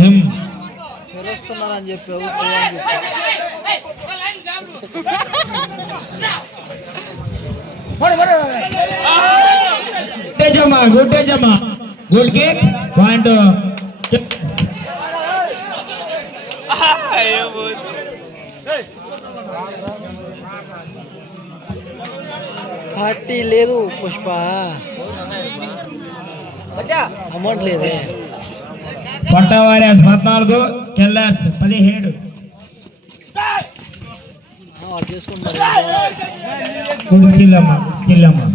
హిమ్ తెలుస్తున్నారని చెప్పావు. గుడ్ జమా గుడ్ కిక్ పాయింట్. పార్టీ లేదు పుష్ప, అమౌంట్ లేదే. పట్టవారియస్ 14, కెల్లర్స్ 17. గుడ్ స్కిల్ అమ్మా, స్కిల్ అమ్మా.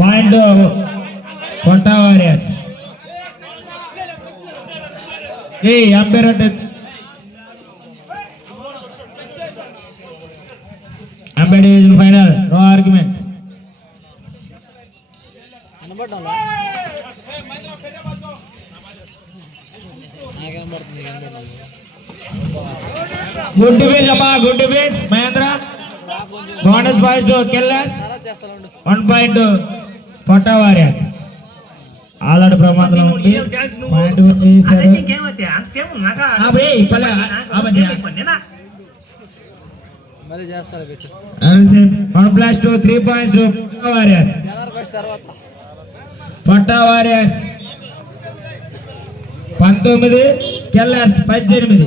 పాయింట్ పట్టవారియస్. ఏ అంపైర్ అంటే umpire decision final, no arguments. Good defence అమ్మా, good defence Mahendra. Bonus point killers, 1 point పట్టా వారియర్స్. ఆల్రెడీ ప్రమాదంలో ఉంది. పాయింట్ వన్ ప్లస్ 2 3 పాయింట్స్ పట్టా వారియర్స్. పట్టా వారియర్స్ 19, కెల్లర్స్ 18.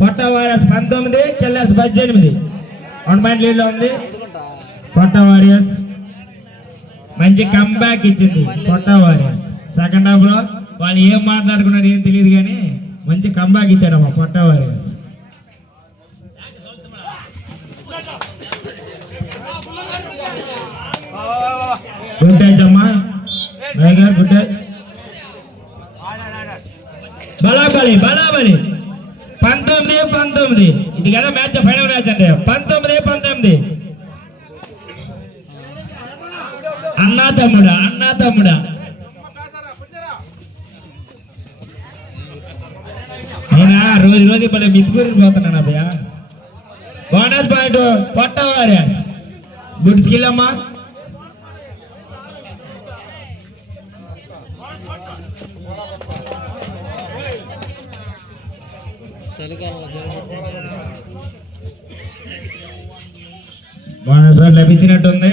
పట్టా వారియర్స్ 19, కెల్లర్స్ 18. 1 పాయింట్ లీడ్ లో ఉంది పట్టా వారియర్స్. మంచి కంబ్యాక్ ఇచ్చింది పట్టా వారియర్స్. సెకండ్ హాఫ్ లో వాళ్ళు ఏం మాట్లాడుకున్నారు ఏం తెలియదు కానీ మంచి కంబ్యాక్ ఇచ్చాడమ్మా పట్టా వారియర్స్. గుడ్ టచ్ అమ్మా, గుడ్ టచ్. బలాబలి బలాబలి 19. ఇది కదా మ్యాచ్, ఫైనల్ మ్యాచ్ అంటే 19. అన్నా తమ్ముడా, అన్నా తమ్ముడా. అయినా రోజు మళ్ళీ మిత్తుకూరికి పోతున్నాను అభయ. బోనస్ పాయింట్ పట్టా వారియర్స్. గుడ్ స్కిల్ అమ్మా. బోనస్ లభించినట్టుంది,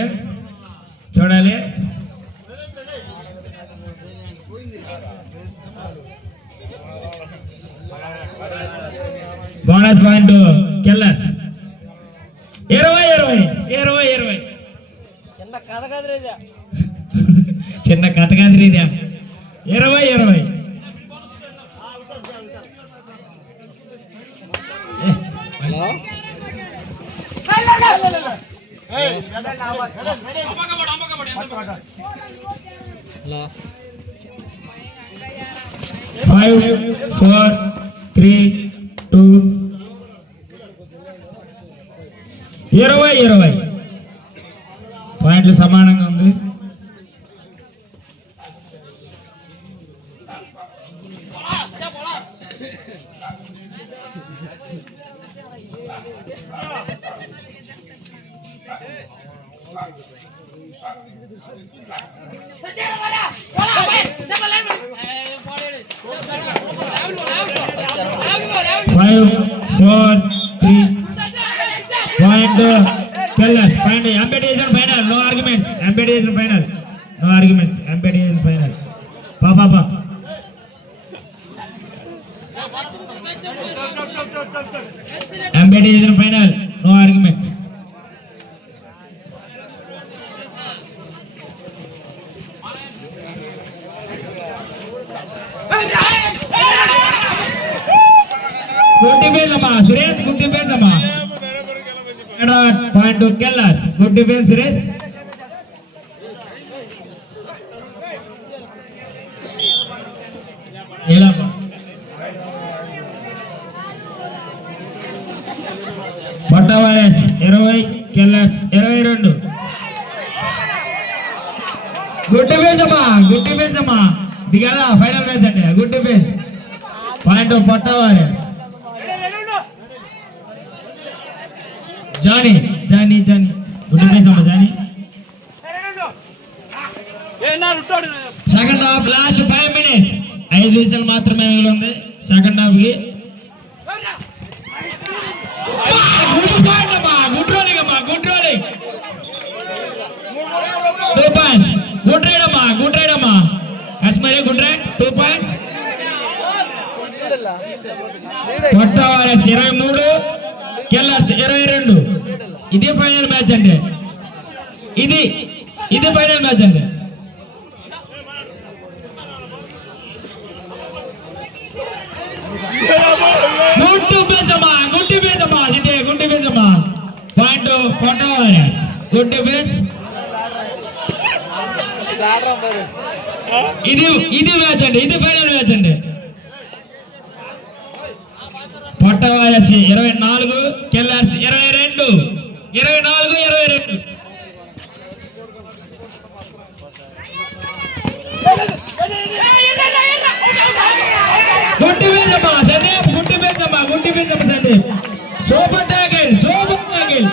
చూడాలి. Bonus point killers 20. చిన్న కథ కాదు రీదా. 20. Five, 4, 3, 2. 20 పాయింట్లు సమానంగా ఉంది. Five, 4, 3. Point killers. పాయింట్ ఎంపీటీషన్ ఫైనల్, నో ఆర్గ్యుమెంట్స్. ఎంపీటీషన్ ఫైనల్, నో ఆర్గ్యుమెంట్స్. ఎంపీటీషన్ ఫైనల్ పాపా. ఎంపీటీషన్ final, no arguments. Good defence అమ్మా సురేష్, గుడ్ డిఫెన్స్ అమ్మా. Point killers. Good defence Suresh. పట్టా వారియర్స్ 20, కెల్లర్స్ 22. గుడ్ డిఫెన్స్ అమ్మా, గుడ్ డిఫెన్స్ అమ్మా. ఇది కదా ఫైనల్ మ్యాచ్ అంటే. Good defence. పాయింట్ పట్టా వారియర్స్. జానీ గుడ్ డిఫెన్స్ అమ్మా Jani. Second half last 5 minutes. 5 నిమిషాలు మాత్రమే మిగిలి ఉంది సెకండ్ హాఫ్ కి. గుడ్ పాయింట్ అమ్మా, గుడ్ రోలింగ్ అమ్మా, good rolling. 2 points. Good raid అమ్మా, గుడ్ రైడ్ అమ్మా. Kashmiri good raid. 2 పాయింట్స్. కొత్త వారియర్స్ 23, కిల్లర్స్ 22. ఇది ఫైనల్ మ్యాచ్ అండి. ఇది ఫైనల్ మ్యాచ్ అండి. గుడ్డు బేసమ్మా, గుడ్డు బేసమ్మా, సిటీ గుడ్డు బేసమ్మా. పాయింట్ కొత్త వారియర్స్. Good defence. ఇది మ్యాచ్ అండి, ఇది ఫైనల్ మ్యాచ్ అండి. పొట్ట వారియర్స్ 24, కిల్లర్స్ 22. 24-22. గుడ్డి బేసమ్మా సందీప్, గుడ్డి బేసమ్మా, గుడ్డి బేసమ్మ Sandeep. Super tackle, super tackle.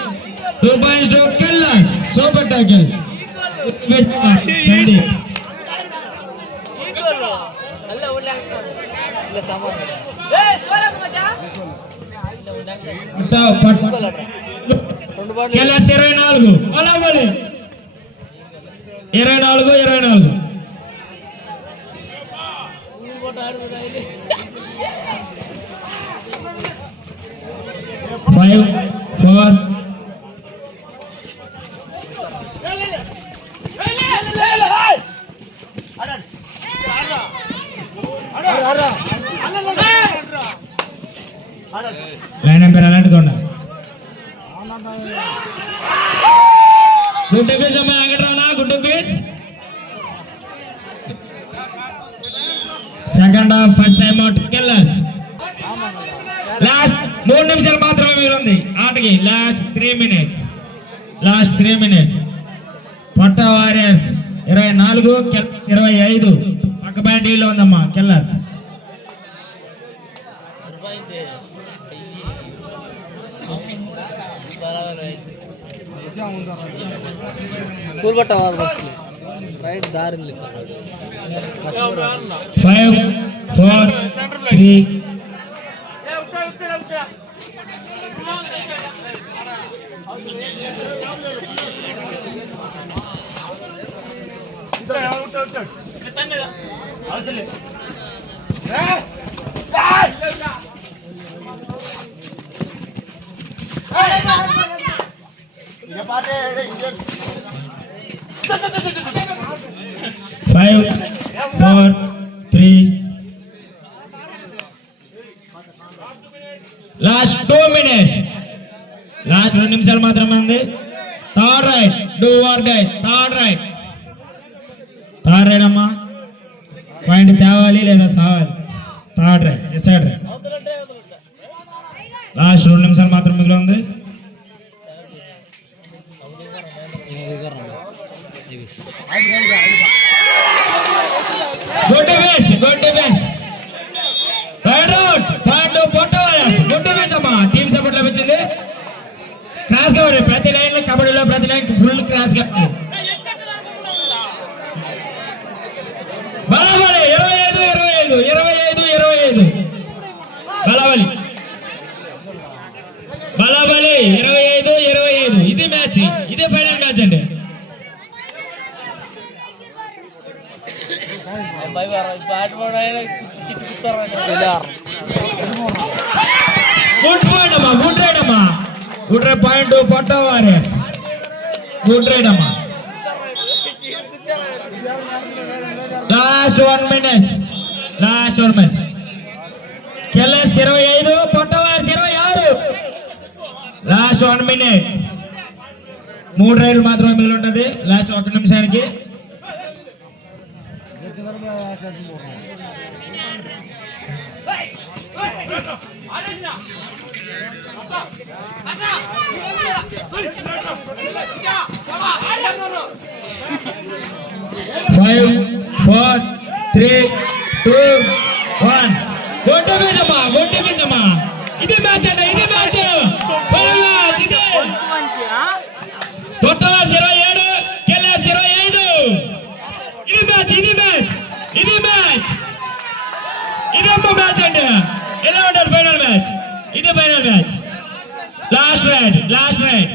2 points to killers. Super tackle Sandeep. Killers 24. 24-24. 5-4. Line umpire అలాంటిగా ఉన్నా. గుడ్ డిఫెన్స్ అమ్మా, Venkataramana good defence. Second half first time out killers. Last 3 నిమిషాలు మాత్రమే మిగిలింది ఆటకి. Last 3 minutes. పొట్ట వారియర్స్ 24, 25. పక్క బ్యాండ్ లో ఉందమ్మా కిల్లర్స్. రైట్ దారి 5, 4, 3. Five, 4, 3. లాస్ట్ 2 మినిట్స్. లాస్ట్ 2 నిమిషాలు మాత్రమే ఉంది. Third raid, do or die. Third raid అమ్మా. పాయింట్ తేవాలి లేదా సావాలి. Third raid, decide raid. Last 2 నిమిషాలు మాత్రం మిగిలి ఉంది. Good defence, good defence. Raid out. Point పొట్ట వారియర్స్. గుడ్ డిఫెన్స్ అమ్మా. టీమ్ సపోర్ట్ లభించింది. క్రాస్ కావాలి ప్రతి లైన్. కబడ్డీలో ప్రతి లైన్ ఫుల్ క్రాస్ కావాలి. బలబలి 25-25. బలబలి 25-25. ఇది మ్యాచ్, ఇదే ఫైనల్ మ్యాచ్ అండి. గుడ్ పాయింట్ అమ్మా, గుడ్ రైడ్ అమ్మా. గుడ్ రైడ్ పాయింట్ పొట్ట వారియర్స్. గుడ్ రైడ్ అమ్మా. లాస్ట్ 1 మినిట్. కిల్లర్స్ 25, పొట్ట వారియర్స్ 26. లాస్ట్ 1 మినిట్. 3 రైడ్లు మాత్రమే మిగిలి ఉంటుంది లాస్ట్ 1 నిమిషానికి. Five, 4, 3, 2, 1. Good defense అమ్మా. ఇది మ్యాచ్ అండి, ఇది మ్యాచ్. పొట్ట వారియర్స్ 27, కిల్లర్స్ 25. ఇది మ్యాచ్. ఇది ఫైనల్ మ్యాచ్. Last ride.